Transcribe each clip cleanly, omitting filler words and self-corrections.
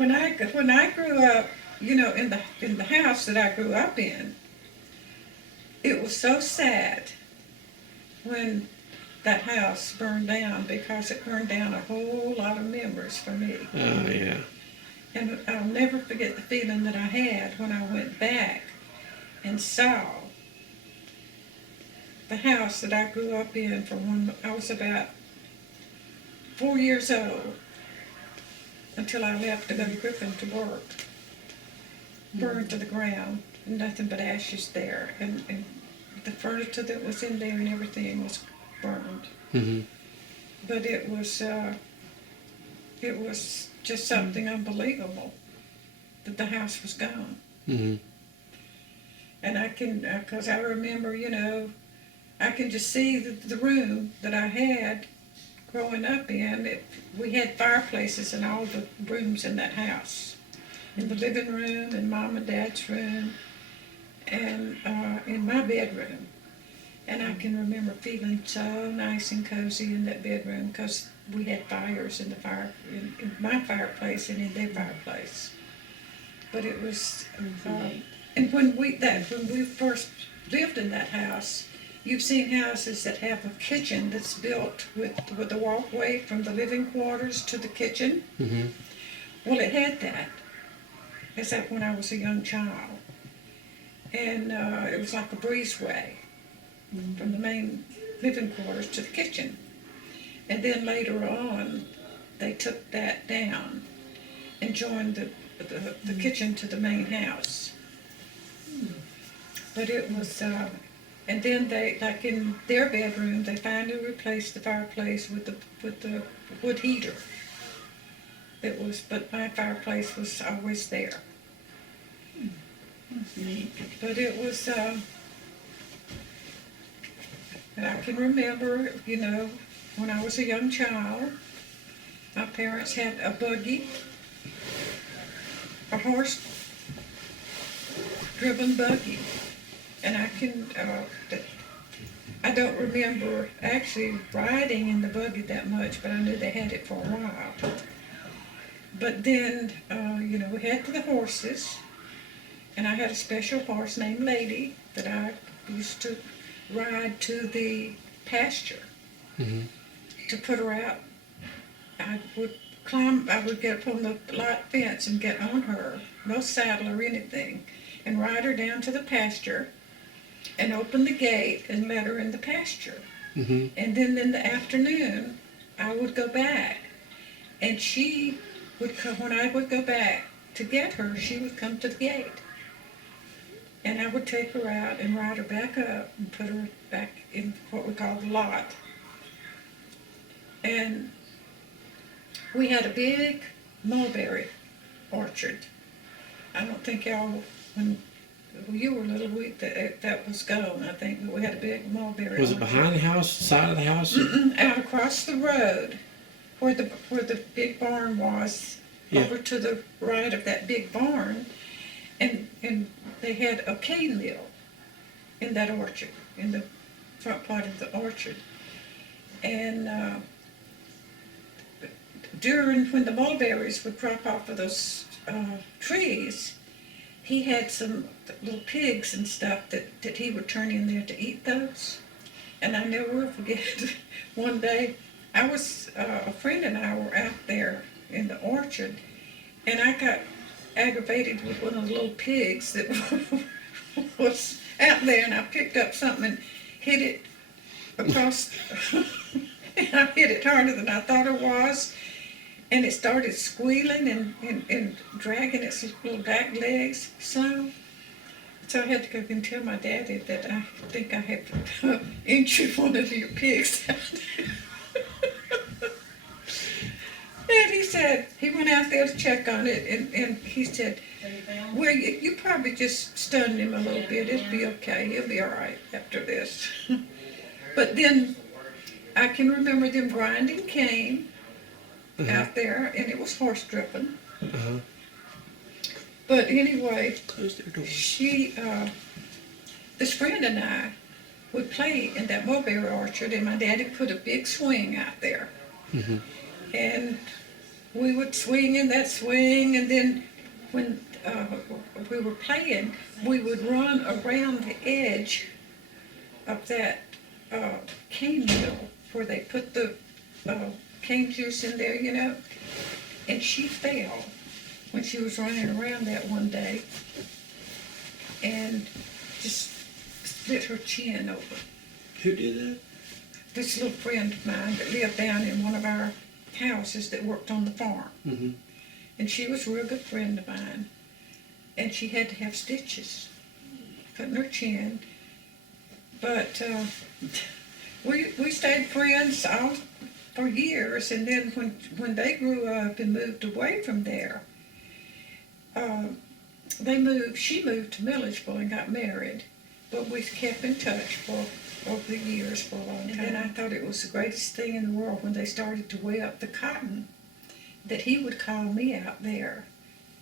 when I grew up, in the house that I grew up in, it was so sad when that house burned down because it burned down a whole lot of memories for me. Oh, yeah. And I'll never forget the feeling that I had when I went back and saw the house that I grew up in from when I was about 4 years old until I left to go to Griffin to work. Burned to the ground, nothing but ashes there, and the furniture that was in there and everything was burned. Mm-hmm. But it was just something unbelievable that the house was gone. Mm-hmm. And I can, because I remember, I can just see the room that I had growing up in. We had fireplaces in all the rooms in that house. In the living room, in Mom and Dad's room, and in my bedroom. And I can remember feeling so nice and cozy in that bedroom because we had fires in my fireplace and in their fireplace. But it was, and when we first lived in that house, you've seen houses that have a kitchen that's built with a walkway from the living quarters to the kitchen. Mm-hmm. Well, it had that. Except when I was a young child. And it was like a breezeway from the main living quarters to the kitchen. And then later on, they took that down and joined the kitchen to the main house. But it was, and then they, like in their bedroom, they finally replaced the fireplace with the wood heater. But my fireplace was always there. That's neat. But it was, and I can remember, when I was a young child, my parents had a buggy, a horse-driven buggy, and I don't remember actually riding in the buggy that much, but I knew they had it for a while. But then, we had the horses, and I had a special horse named Lady that I used to ride to the pasture. Mm-hmm. To put her out. I would get up on the light fence and get on her, no saddle or anything, and ride her down to the pasture and open the gate and let her in the pasture. Mm-hmm. And then in the afternoon, I would go back, and she would come, when I would go back to get her, she would come to the gate. And I would take her out and ride her back up and put her back in what we call the lot. And we had a big mulberry orchard. I don't think y'all, when you were little, that was gone, I think, but we had a big mulberry Was it orchard. behind the house, side of the house? Out across the road, where the big barn was, Yeah. over to the right of that big barn, and they had a cane mill in that orchard, in the front part of the orchard. And when the mulberries would drop off of those trees, he had some little pigs and stuff that he would turn in there to eat those. And I never will forget, one day, a friend and I were out there in the orchard, and I got aggravated with one of the little pigs that was out there, and I picked up something and hit it across, and I hit it harder than I thought it was, and it started squealing and dragging its little back legs. So I had to go and tell my daddy that I think I had injured one of your pigs. And he said, he went out there to check on it, and he said, well, you probably just stunned him a little bit. It'll be okay. He'll be all right after this. But then I can remember them grinding cane out there, and it was horse-driven. Uh-huh. But anyway, Close their door. this friend and I would play in that mulberry orchard, and my daddy put a big swing out there. Mm-hmm. And we would swing in that swing, and then when we were playing, we would run around the edge of that cane mill where they put the cane juice in there, you know. And she fell when she was running around that one day and just split her chin open. Who did that? This little friend of mine that lived down in one of our houses that worked on the farm. Mm-hmm. And she was a real good friend of mine. And she had to have stitches put in her chin. But we stayed friends all for years. And then when they grew up and moved away from there, she moved to Milledgeville and got married. But we kept in touch for over the years for a long time. And I thought it was the greatest thing in the world when they started to weigh up the cotton, that he would call me out there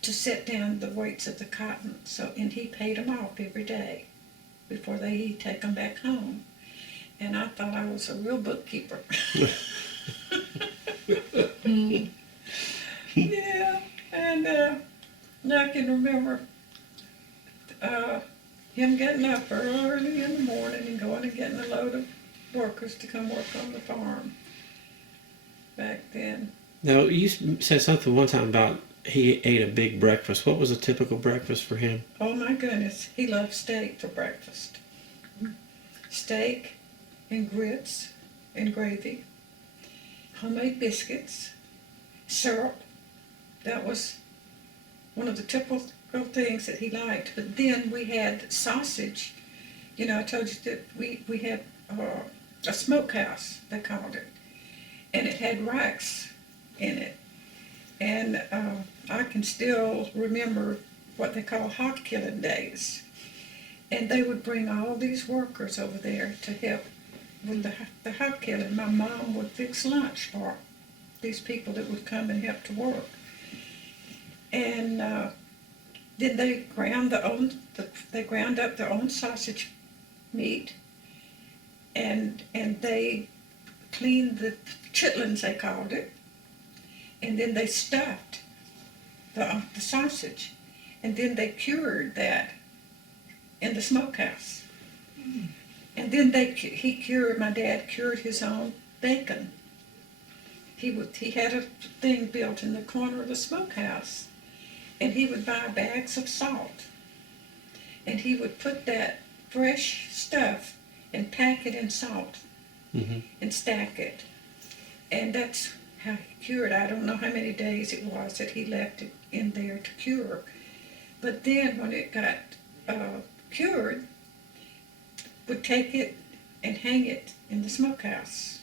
to set down the weights of the cotton. And he paid them off every day before he'd take them back home. And I thought I was a real bookkeeper. Yeah, and I can remember him getting up early in the morning and going and getting a load of workers to come work on the farm back then. Now, you said something one time about he ate a big breakfast. What was a typical breakfast for him? Oh my goodness, he loved steak for breakfast. Steak and grits and gravy, homemade biscuits, syrup. That was one of the typical things that he liked. But then we had sausage. You know, I told you that we had a smokehouse, they called it. And it had racks in it. And I can still remember what they call hog killing days. And they would bring all these workers over there to help with the hog killing. My mom would fix lunch for these people that would come and help to work. And then they ground up their own sausage meat, and they cleaned the chitlins, they called it, and then they stuffed the sausage, and then they cured that in the smokehouse. And then my dad cured his own bacon. He had a thing built in the corner of the smokehouse, and he would buy bags of salt, and he would put that fresh stuff and pack it in salt, Mm-hmm. and stack it. And that's how he cured. I don't know how many days it was that he left it in there to cure. But then when it got cured, would take it and hang it in the smokehouse.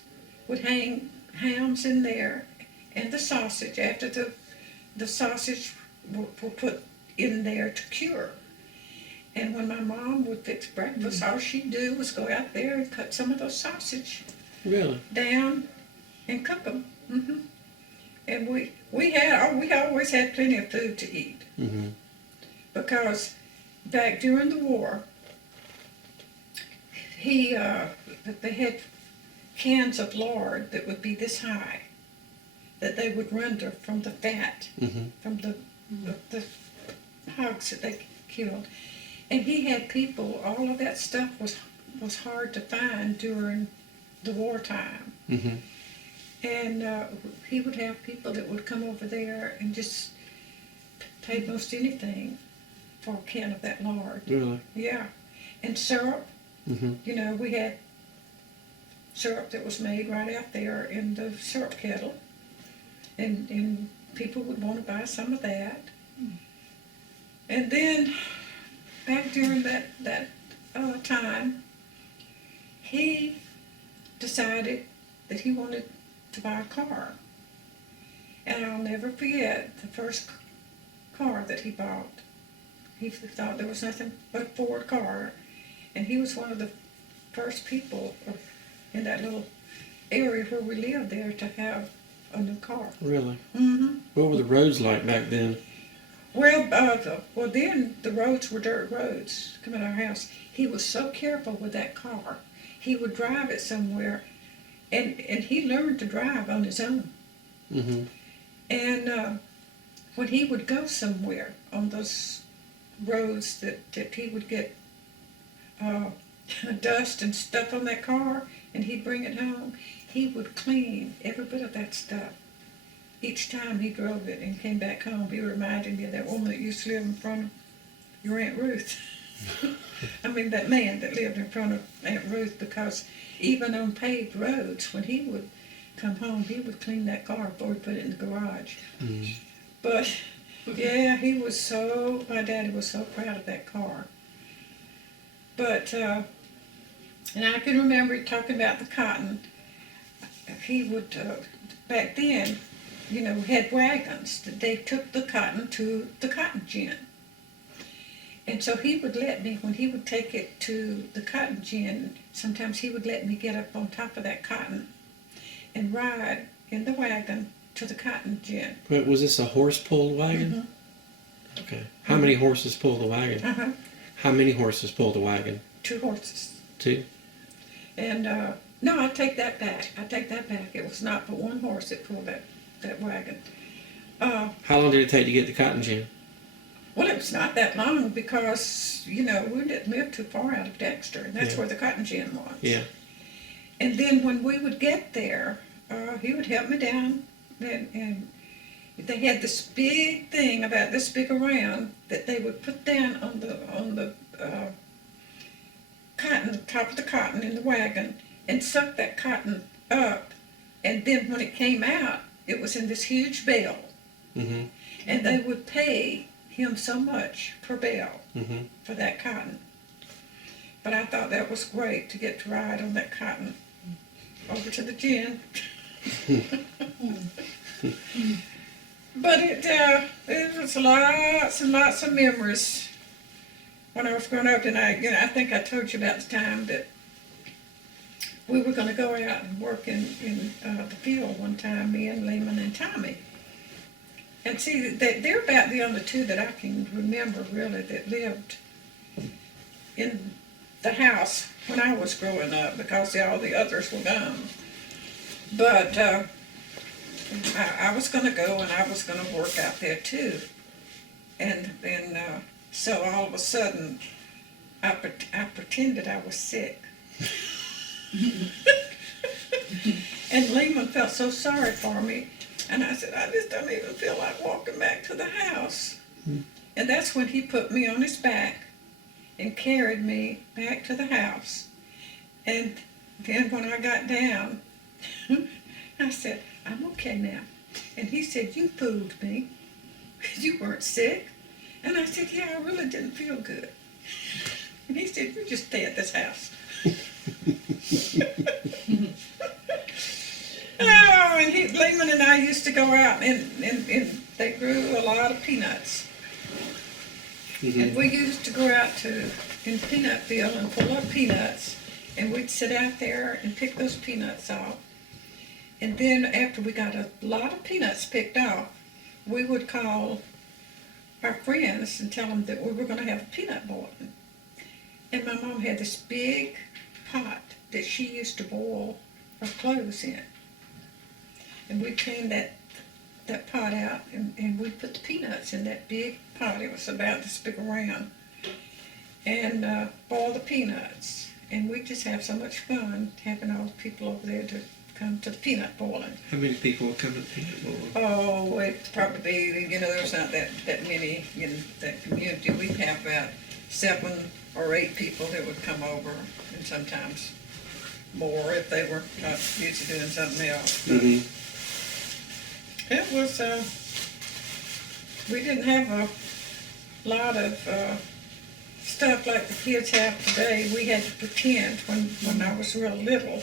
Would hang hams in there and the sausage after the sausage were put in there to cure. And when my mom would fix breakfast, all she'd do was go out there and cut some of those sausage Really? down and cook them. Mm-hmm. And we always had plenty of food to eat, Mm-hmm. because back during the war, they had cans of lard that would be this high, that they would render from the fat, Mm-hmm. from the hogs that they killed. And he had people, all of that stuff was hard to find during the wartime. Mm-hmm. And he would have people that would come over there and just pay most anything for a can of that lard. Really? Yeah. And syrup, Mm-hmm. you know, we had syrup that was made right out there in the syrup kettle. And people would want to buy some of that. And then, back during that time, he decided that he wanted to buy a car. And I'll never forget the first car that he bought. He thought there was nothing but a Ford car. And he was one of the first people in that little area where we lived there to have a new car. Really? Mm-hmm. What were the roads like back then? Well, then the roads were dirt roads coming to our house. He was so careful with that car. He would drive it somewhere, and he learned to drive on his own. Mm-hmm. And when he would go somewhere on those roads that he would get dust and stuff on that car, and he'd bring it home, he would clean every bit of that stuff. Each time he drove it and came back home, he reminded me of that woman that used to live in front of your Aunt Ruth. I mean, that man that lived in front of Aunt Ruth, because even on paved roads, when he would come home, he would clean that car before he put it in the garage. Mm. But, yeah, my daddy was so proud of that car. But, and I can remember talking about the cotton. He would, back then, had wagons that they took the cotton to the cotton gin. And so he would let me, when he would take it to the cotton gin, sometimes he would let me get up on top of that cotton and ride in the wagon to the cotton gin. Wait, was this a horse-pulled wagon? Mm-hmm. Okay. How many horses pull the wagon? Uh-huh. How many horses pull the wagon? 2 horses. 2? And, no, I take that back. It was not but 1 horse that pulled that wagon. How long did it take to get to cotton gin? Well, it was not that long because, we didn't live too far out of Dexter, and that's Yeah. where the cotton gin was. Yeah. And then when we would get there, he would help me down, and they had this big thing about this big around that they would put down on the cotton, top of the cotton in the wagon, and suck that cotton up. And then when it came out, it was in this huge bale, Mm-hmm. and they would pay him so much per bale Mm-hmm. for that cotton. But I thought that was great to get to ride on that cotton over to the gin. But it was lots and lots of memories when I was growing up. And I think I told you about the time that we were going to go out and work in the field one time, me and Lehman and Tommy. And see, they're about the only 2 that I can remember really that lived in the house when I was growing up, because all the others were gone. But I was going to go, and I was going to work out there too. And so all of a sudden, I pretended I was sick. And Lehman felt so sorry for me. And I said, I just don't even feel like walking back to the house. And that's when he put me on his back and carried me back to the house. And then when I got down, I said, I'm okay now. And he said, you fooled me. You weren't sick. And I said, yeah, I really didn't feel good. And he said, you just stay at this house. Oh, and Lehman and I used to go out, and they grew a lot of peanuts. Mm-hmm. And we used to go out in peanut field and pull up peanuts, and we'd sit out there and pick those peanuts off. And then after we got a lot of peanuts picked off, we would call our friends and tell them that we were going to have a peanut boiling. And my mom had this big pot that she used to boil her clothes in. And we'd clean that pot out, and we'd put the peanuts in that big pot. It was about this big around. And boil the peanuts. And we'd just have so much fun having all the people over there to come to the peanut boiling. How many people would come to the peanut boiling? Oh, it'd probably, there's not that many in that community. We'd have about 7 or 8 people that would come over, and sometimes more if they were not busy doing something else. But Mm-hmm. it was, we didn't have a lot of stuff like the kids have today. We had to pretend when I was real little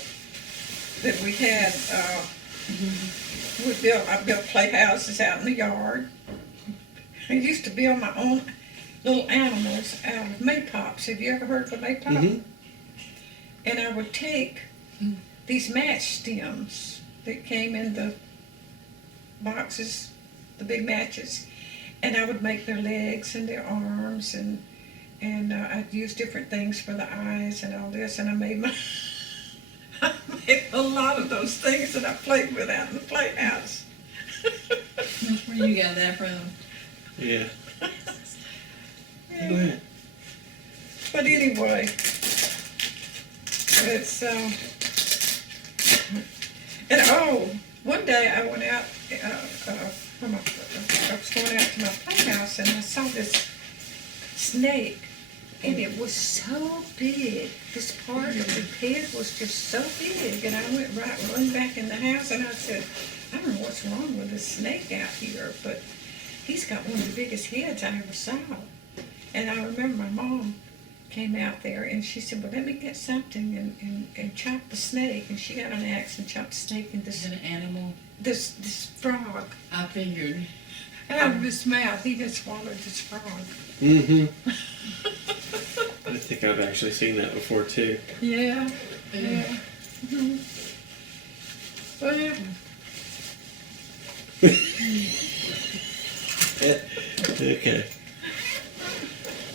that we had, I built playhouses out in the yard. I used to build my own little animals out of maypops. Have you ever heard of a maypop? Mm-hmm. And I would take these match stems that came in the boxes, the big matches, and I would make their legs and their arms, and I'd use different things for the eyes and all this, and I made I made a lot of those things that I played with out in the playhouse. Where you got that from? Yeah. Go ahead. But anyway, it's, and oh, one day I went out, I was going out to my playhouse and I saw this snake and it was so big. This part of the head was just so big, and I went run back in the house and I said, I don't know what's wrong with this snake out here, but he's got one of the biggest heads I ever saw. And I remember my mom came out there and she said, well, let me get something and chop the snake. And she got an axe and chopped the snake and Is it an animal? this frog I figured. out of his mouth. He just swallowed this frog. Mm-hmm. I think I've actually seen that before too. Yeah, yeah. Mhm. Well, Okay.